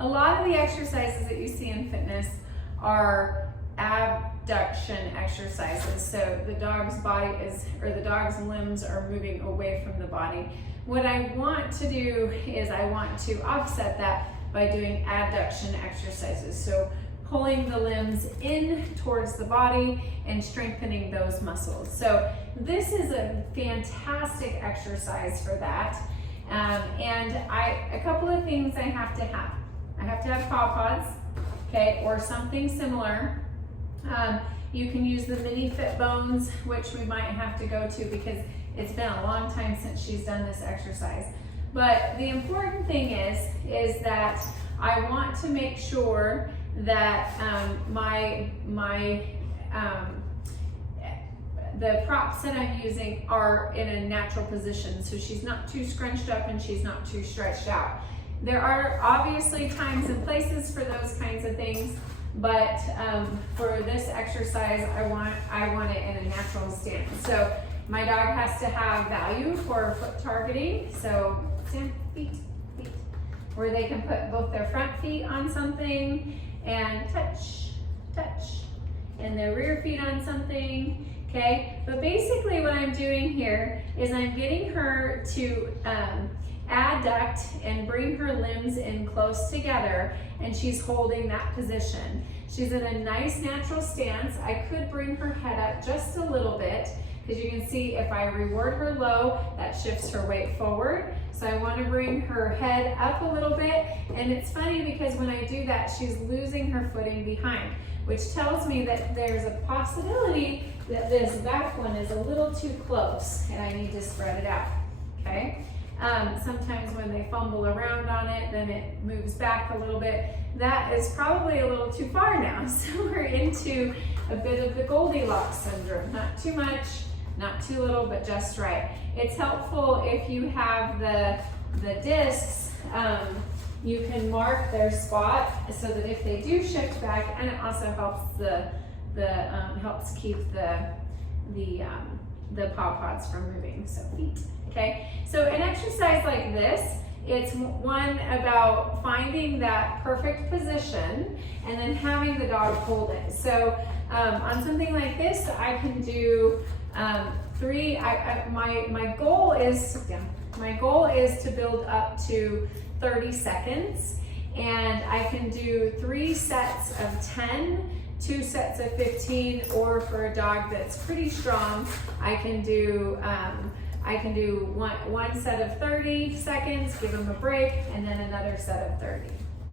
A lot of the exercises that you see in fitness are abduction exercises. So the dog's body is, or the dog's limbs are moving away from the body. What I want to do is I want to offset that by doing abduction exercises. So pulling the limbs in towards the body and strengthening those muscles. So this is a fantastic exercise for that. And a couple of things I have to have. I have to have paw pods, okay, or something similar. You can use the mini fit bones, which we might have to go to because it's been a long time since she's done this exercise. But the important thing is that I want to make sure that the props that I'm using are in a natural position, so she's not too scrunched up and she's not too stretched out. There are obviously times and places for those kinds of things, but for this exercise, I want it in a natural stance. So my dog has to have value for foot targeting, so stand, feet, where they can put both their front feet on something and touch, and their rear feet on something, okay? But basically what I'm doing here is I'm getting her to adduct and bring her limbs in close together, and she's holding that position. She's in a nice natural stance. I could bring her head up just a little bit, because you can see if I reward her low, that shifts her weight forward. So I want to bring her head up a little bit, and it's funny because when I do that, she's losing her footing behind, which tells me that there's a possibility that this back one is a little too close and I need to spread it out, okay? Sometimes when they fumble around on it, then it moves back a little bit. That is probably a little too far now. So we're into a bit of the Goldilocks syndrome. Not too much, not too little, but just right. It's helpful if you have the discs, you can mark their spot so that if they do shift back, and it also helps helps keep the paw pods from moving, so feet. Okay, so an exercise like this, it's one about finding that perfect position and then having the dog hold it. So on something like this, I can do my goal is to build up to 30 seconds, and I can do 3 sets of 10, 2 sets of 15, or for a dog that's pretty strong, I can do one set of 30 seconds, give them a break, and then another set of 30.